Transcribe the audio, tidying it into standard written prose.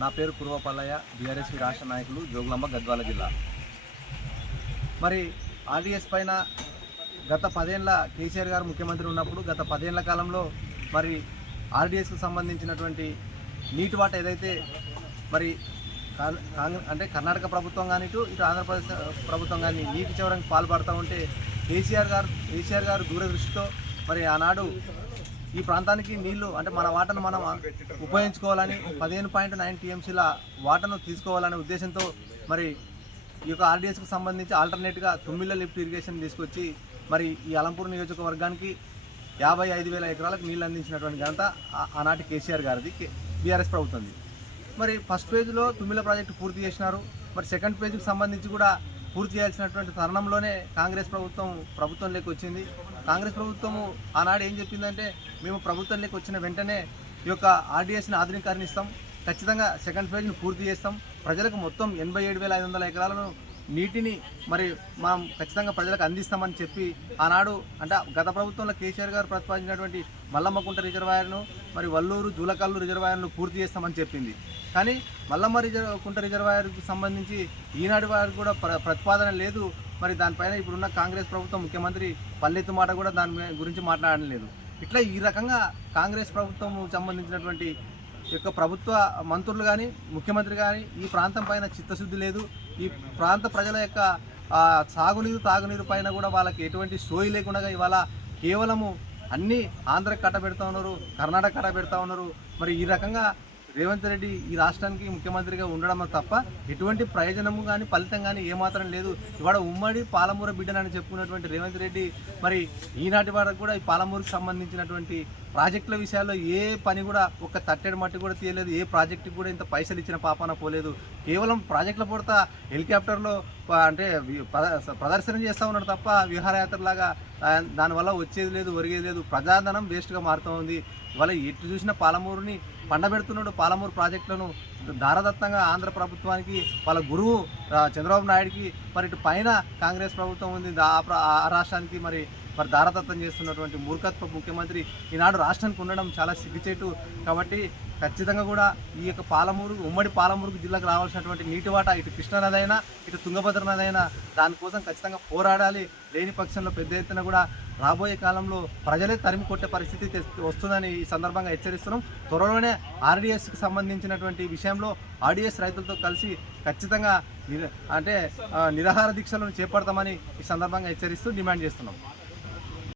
నా పేరు కురువపల్లయ్య, బీఆర్ఎస్పీ రాష్ట్ర నాయకులు, జోగులాంబ గద్వాల జిల్లా. మరి ఆర్డీఎస్ పైన గత 10 ఏళ్ళ కేసీఆర్ గారు ముఖ్యమంత్రి ఉన్నప్పుడు గత 10 ఏళ్ల కాలంలో మరి ఆర్డీఎస్కు సంబంధించినటువంటి నీటి వాటా ఏదైతే మరి అంటే కర్ణాటక ప్రభుత్వం కానీ ఇటు ఆంధ్రప్రదేశ్ ప్రభుత్వం కానీ నీటి చివరికి పాల్పడుతూ ఉంటే కేసీఆర్ గారు దూరదృష్టితో మరి ఆనాడు ఈ ప్రాంతానికి నీళ్లు అంటే మన వాటను మనం ఉపయోగించుకోవాలని 15.9 టీఎంసీల వాటను తీసుకోవాలనే ఉద్దేశంతో మరి ఈ యొక్క ఆర్డీఎస్కు సంబంధించి ఆల్టర్నేట్గా తుమ్మిళ్ళ లిఫ్ట్ ఇరిగేషన్ తీసుకొచ్చి మరి ఈ అలంపూర్ నియోజకవర్గానికి 55,000 ఎకరాలకు నీళ్ళు అందించినటువంటి ఘనత ఆనాటి కేసీఆర్ గారిది, బీఆర్ఎస్ ప్రభుత్వంది. మరి ఫస్ట్ ఫేజ్లో తుమ్మిళ్ళ ప్రాజెక్టు పూర్తి చేసినారు. మరి సెకండ్ ఫేజ్కి సంబంధించి కూడా పూర్తి చేయాల్సినటువంటి తరుణంలోనే కాంగ్రెస్ ప్రభుత్వంలోకి వచ్చింది. కాంగ్రెస్ ప్రభుత్వము ఆనాడు ఏం చెప్పిందంటే, మేము ప్రభుత్వంలోకి వచ్చిన వెంటనే ఈ యొక్క ఆర్డీఎస్ని ఆధునీకరణిస్తాం, ఖచ్చితంగా సెకండ్ ఫేజ్ని పూర్తి చేస్తాం, ప్రజలకు మొత్తం 87,500 ఎకరాలను నీటిని మరి మనం ఖచ్చితంగా ప్రజలకు అందిస్తామని చెప్పి ఆనాడు అంటే గత ప్రభుత్వంలో కేసీఆర్ గారు ప్రతిపాదించినటువంటి మల్లమ్మకుంట రిజర్వాయర్ను మరి వల్లూరు జూలకల్లు రిజర్వాయర్ను పూర్తి చేస్తామని చెప్పింది. కానీ మల్లమ్మ కుంట రిజర్వాయర్కు సంబంధించి ఈనాడు వారికి కూడా ప్రతిపాదన లేదు. మరి దానిపైన ఇప్పుడున్న కాంగ్రెస్ ప్రభుత్వం ముఖ్యమంత్రి పల్లెత్తు మాట కూడా దాని గురించి మాట్లాడడం లేదు. ఇట్లా ఈ రకంగా కాంగ్రెస్ ప్రభుత్వం సంబంధించినటువంటి యొక్క ప్రభుత్వ మంత్రులు కానీ ముఖ్యమంత్రి కానీ ఈ ప్రాంతం పైన చిత్తశుద్ధి లేదు. ఈ ప్రాంత ప్రజల యొక్క సాగునీరు తాగునీరు పైన కూడా వాళ్ళకి ఎటువంటి సోయి లేకుండా ఇవాళ కేవలము అన్నీ ఆంధ్రకి కట్టబెడతా ఉన్నారు, కర్ణాటక కట్టబెడతా ఉన్నారు. మరి ఈ రకంగా రేవంత్ రెడ్డి ఈ రాష్ట్రానికి ముఖ్యమంత్రిగా ఉండడం తప్ప ఎటువంటి ప్రయోజనము కానీ ఫలితం కానీ ఏమాత్రం లేదు. ఇవాళ ఉమ్మడి పాలమూరు బిడ్డనని చెప్పుకున్నటువంటి రేవంత్ రెడ్డి మరి ఈనాటి వరకు కూడా ఈ పాలమూరుకు సంబంధించినటువంటి ప్రాజెక్టుల విషయాల్లో ఏ పని కూడా ఒక తట్టెడు మట్టి కూడా తీయలేదు. ఏ ప్రాజెక్టుకి కూడా ఇంత పైసలు ఇచ్చిన పాపాన పోలేదు. కేవలం ప్రాజెక్టుల పూడత హెలికాప్టర్లో అంటే ప్రదర్శన చేస్తూ ఉన్నాడు తప్ప విహారయాత్రలాగా దానివల్ల వచ్చేది లేదు, ఒరిగేది లేదు. ప్రజాధనం వేస్ట్గా మారుతూ ఉంది. ఇవాళ ఎటు చూసిన పాలమూరుని పండబెడుతున్నాడు. పాలమూరు ప్రాజెక్టులను దారదత్తంగా ఆంధ్ర ప్రభుత్వానికి వాళ్ళ గురువు చంద్రబాబు నాయుడికి మరి ఇటు పైన కాంగ్రెస్ ప్రభుత్వం ఉంది ఆ రాష్ట్రానికి మరి దారదత్తం చేస్తున్నటువంటి మూర్ఖత్వ ముఖ్యమంత్రి ఈనాడు రాష్ట్రానికి ఉండడం చాలా సిగ్గుచేటు. కాబట్టి ఖచ్చితంగా కూడా ఈ యొక్క ఉమ్మడి పాలమూరుకు జిల్లాకు రావాల్సినటువంటి నీటి వాటా ఇటు కృష్ణానది అయినా ఇటు తుంగభద్ర నది అయినా దానికోసం ఖచ్చితంగా పోరాడాలి. లేని పక్షంలో పెద్ద ఎత్తున కూడా రాబోయే కాలంలో ప్రజలే తరిమి కొట్టే పరిస్థితి వస్తుందని ఈ సందర్భంగా హెచ్చరిస్తున్నాం. త్వరలోనే ఆర్డీఎస్కి సంబంధించినటువంటి విషయంలో ఆర్డీఎస్ రైతులతో కలిసి ఖచ్చితంగా నిరాహార దీక్షలను చేపడతామని ఈ సందర్భంగా హెచ్చరిస్తూ డిమాండ్ చేస్తున్నాం.